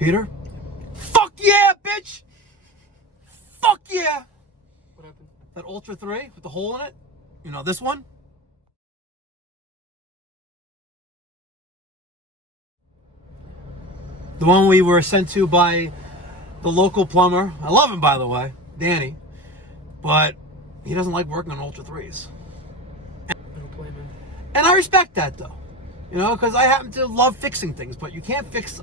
Peter? Fuck yeah, bitch! Fuck yeah! What happened? That Ultra 3 with the hole in it? You know, this one? The one we were sent to by the local plumber. I love him, by the way, Danny. But he doesn't like working on Ultra 3s. I don't blame him. And I respect that, though. You know, because I happen to love fixing things, but you can't fix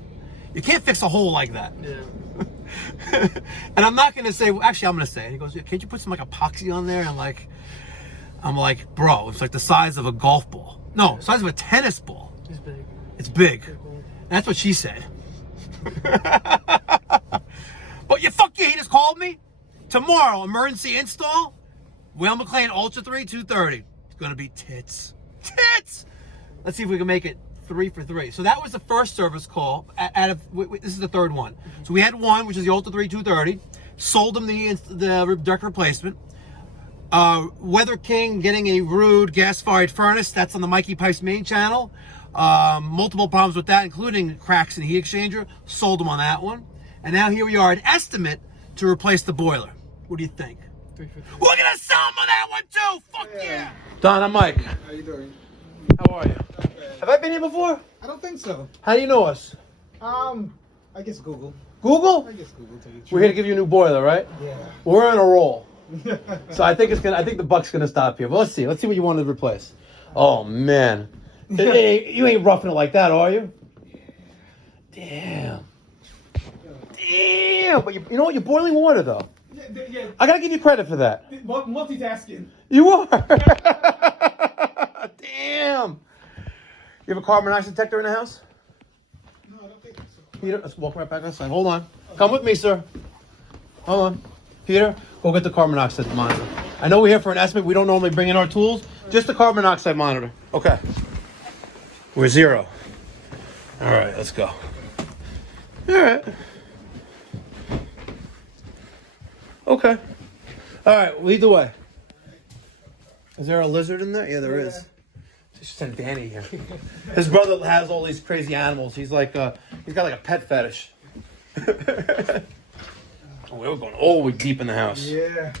a hole like that. Yeah. And I'm not gonna say. Actually, I'm gonna say it. He goes, "Can't you put some like epoxy on there?" And I'm like, bro, it's like the size of a golf ball. No, size of a tennis ball. It's big. It's big. That's what she said. But you fuck yeah, he just called me. Tomorrow, emergency install. Will McLean Ultra 3 230. It's gonna be tits. Tits. Let's see if we can make it 3 for 3. So that was the first service call. This is the third one. So we had one, which is the Ultra 3 230. Sold them the direct replacement. Weather King getting a Rude gas-fired furnace. That's on the Mikey Pipes main channel. Multiple problems with that, including cracks in the heat exchanger. Sold them on that one. And now here we are, an estimate to replace the boiler. What do you think? 3 for 3. We're gonna sell them on that one too. Fuck yeah. Don, I'm Mike. How you doing? How are you? Have I been here before? I don't think so. How do you know us? I guess Google. Google? I guess Google to you. We're here to give you a new boiler, right? Yeah. We're on a roll. So I think the buck's gonna stop here. But let's see what you want to replace. Oh man. You ain't roughing it like that, are you? Damn. Damn. But you know what? You're boiling water though. Yeah. I gotta give you credit for that. Multitasking. You are. Damn. You have a carbon monoxide detector in the house? No, I don't think so. Peter, let's walk right back outside. Hold on. Come with me, sir. Hold on. Peter, go get the carbon monoxide monitor. I know we're here for an estimate. We don't normally bring in our tools. Just the carbon monoxide monitor. Okay. We're 0. All right, let's go. All right. Okay. All right, lead the way. Is there a lizard in there? Yeah, there is. Just send Danny here. His brother has all these crazy animals. He's like, he's got like a pet fetish. Oh, we're going all the way deep in the house. Yeah.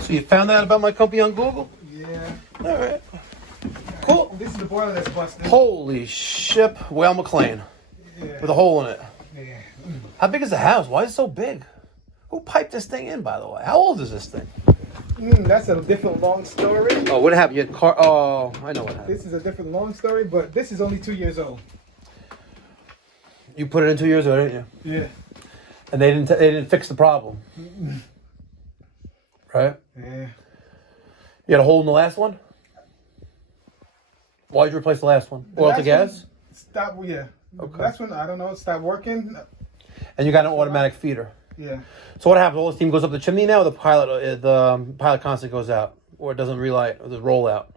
So you found out about my company on Google? Yeah. All right. Cool. This is the boiler that's busted. Holy ship, Whale McLean. Yeah. With a hole in it. Yeah. How big is the house? Why is it so big? Who piped this thing in, by the way? How old is this thing? That's a different long story. Oh, what happened? You had oh, I know what happened. This is a different long story, but this is only 2 years old. You put it in 2 years ago, didn't you? Yeah. And they didn't fix the problem. Right? Yeah. You had a hole in the last one? Why'd you replace the last one? Oil to gas? Stop. Yeah. Okay. That's when I don't know. It stopped working. And you got an automatic feeder. Yeah. So what happens? All the steam goes up the chimney now, or the pilot constant goes out, or it doesn't relight, or the roll out?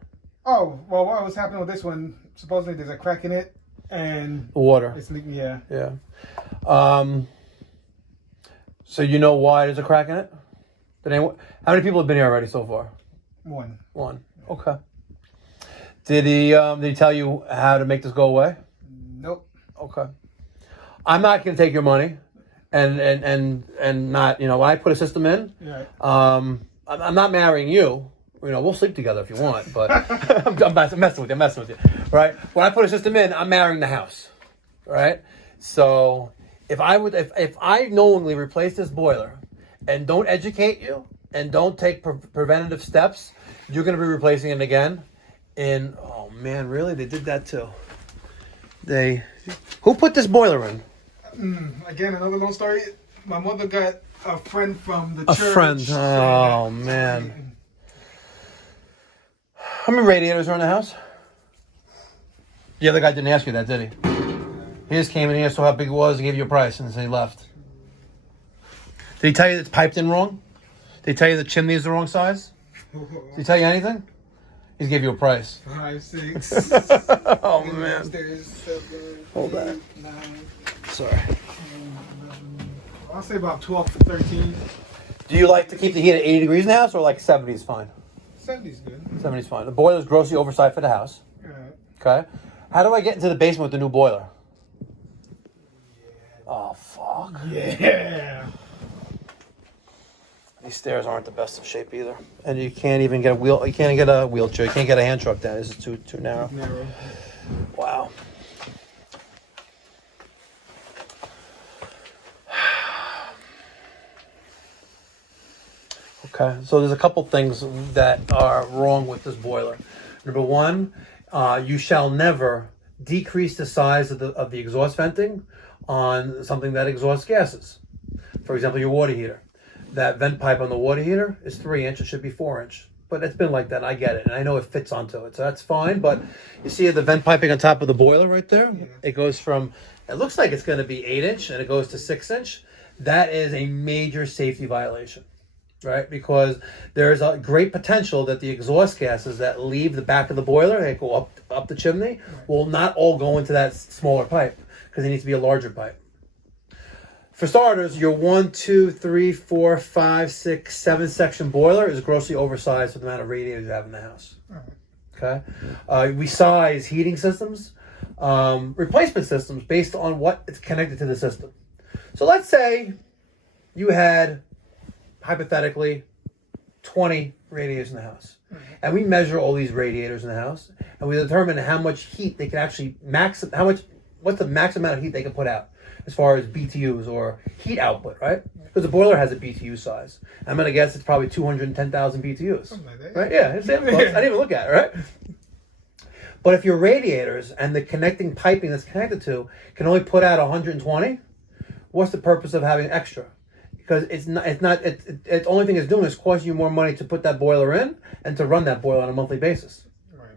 Oh well, what was happening with this one? Supposedly there's a crack in it, and The water. it's leaking. Yeah. Yeah. So you know why there's a crack in it? How many people have been here already so far? One. Okay. Did he tell you how to make this go away? Nope. Okay. I'm not going to take your money, and not, when I put a system in, Yeah. I'm not marrying you. We'll sleep together if you want, but I'm messing with you, right? When I put a system in, I'm marrying the house, right? So if I knowingly replace this boiler and don't educate you and don't take preventative steps, you're going to be replacing it again. Oh man, really? They did that too. Who put this boiler in? Again, another long story. My mother got a friend from the church. A friend. Oh man. How many radiators are in the house? The other guy didn't ask you that, did he? He just came in here, saw how big it was, and gave you a price, and then he left. Did he tell you it's piped in wrong? Did he tell you the chimney is the wrong size? Did he tell you anything? He just gave you a price. 5, 6. Oh man. Upstairs, 7, Hold that. 8, 9. Sorry. 10, 11. I'll say about 12 to 13. Do you like to keep the heat at 80 degrees in the house, or like 70 is fine? 70's good. 70 is fine. The boiler is grossly oversized for the house. Alright. Okay. How do I get into the basement with the new boiler? Oh, fuck. Yeah. These stairs aren't the best of shape either. And you can't even get a wheel. You can't get a wheelchair. You can't get a hand truck down. This is too narrow. Narrow. Wow. Okay, so there's a couple things that are wrong with this boiler. Number one, you shall never decrease the size of the exhaust venting on something that exhausts gases. For example, your water heater. That vent pipe on the water heater is 3 inch. It should be 4 inch. But it's been like that. I get it, and I know it fits onto it, so that's fine. But you see the vent piping on top of the boiler right there? Yeah. It goes from, it looks like it's going to be 8 inch, and it goes to 6 inch. That is a major safety violation, right? Because there's a great potential that the exhaust gases that leave the back of the boiler, they go up the chimney, will not all go into that smaller pipe, because it needs to be a larger pipe. For starters, your 1, 2, 3, 4, 5, 6, 7 section boiler is grossly oversized for the amount of radiators you have in the house. Okay, we size heating systems, replacement systems based on what it's connected to the system. So let's say you had, hypothetically, 20 radiators in the house, and we measure all these radiators in the house, and we determine how much heat they can actually what's the max amount of heat they can put out as far as BTUs or heat output, right? Because the boiler has a BTU size. I'm gonna guess it's probably 210,000 BTUs. Something like that. Right? Yeah, it's damn close. I didn't even look at it, right? But if your radiators and the connecting piping that's connected to can only put out 120, what's the purpose of having extra? Because the only thing it's doing is costing you more money to put that boiler in and to run that boiler on a monthly basis,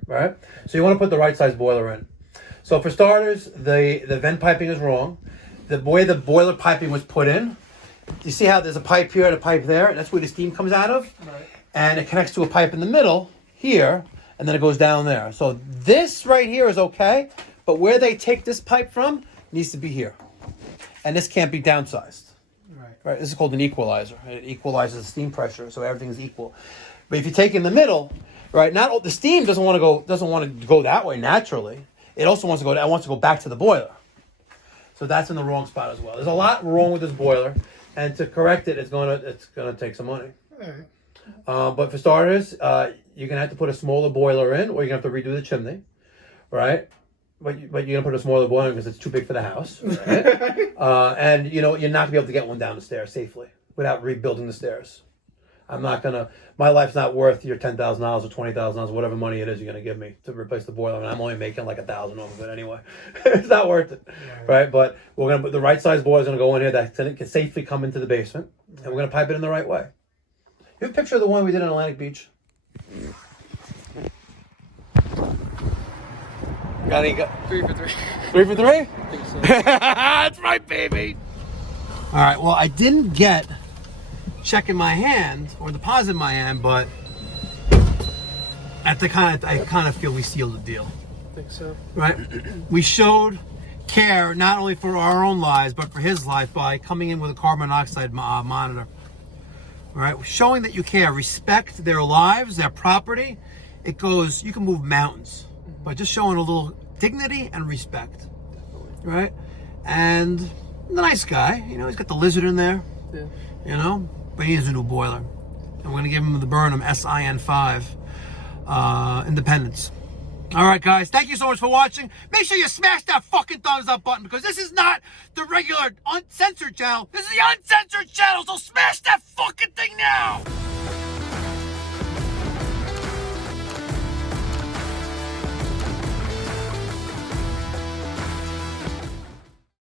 right? So you want to put the right size boiler in. So for starters, the vent piping is wrong. The way the boiler piping was put in, you see how there's a pipe here and a pipe there, and that's where the steam comes out of? Right. And it connects to a pipe in the middle here, and then it goes down there. So this right here is okay, but where they take this pipe from needs to be here. And this can't be downsized. Right. This is called an equalizer. It equalizes the steam pressure, so everything is equal. But if you take in the middle, right, the steam doesn't want to go that way naturally. It also wants to go back to the boiler. So that's in the wrong spot as well. There's a lot wrong with this boiler, and to correct it, it's gonna take some money. But for starters, you're gonna have to put a smaller boiler in, or you're gonna have to redo the chimney, right? But you're gonna put a smaller boiler in because it's too big for the house, right? And you're not gonna be able to get one down the stairs safely without rebuilding the stairs. My life's not worth your $10,000 or $20,000, whatever money it is you're going to give me to replace the boiler. I mean, I'm only making like $1,000 off of it anyway. It's not worth it, right? But we're going to put the right size boiler going to go in here that can safely come into the basement, and we're going to pipe it in the right way. You have a picture of the one we did in Atlantic Beach? Got any? 3 for 3. 3 for 3? I think so. That's right, baby. All right. Well, I didn't get check in my hand or deposit in my hand, but I kind of feel we sealed the deal. I think so. Right? We showed care not only for our own lives, but for his life by coming in with a carbon monoxide monitor. All right? Showing that you care, respect their lives, their property. You can move mountains by just showing a little dignity and respect. Right? And the nice guy, he's got the lizard in there. Yeah. But he needs a new boiler. And we're going to give him the Burnham SIN5 Independence. All right, guys. Thank you so much for watching. Make sure you smash that fucking thumbs up button, because this is not the regular Uncensored channel. This is the Uncensored channel, so smash that fucking thing now!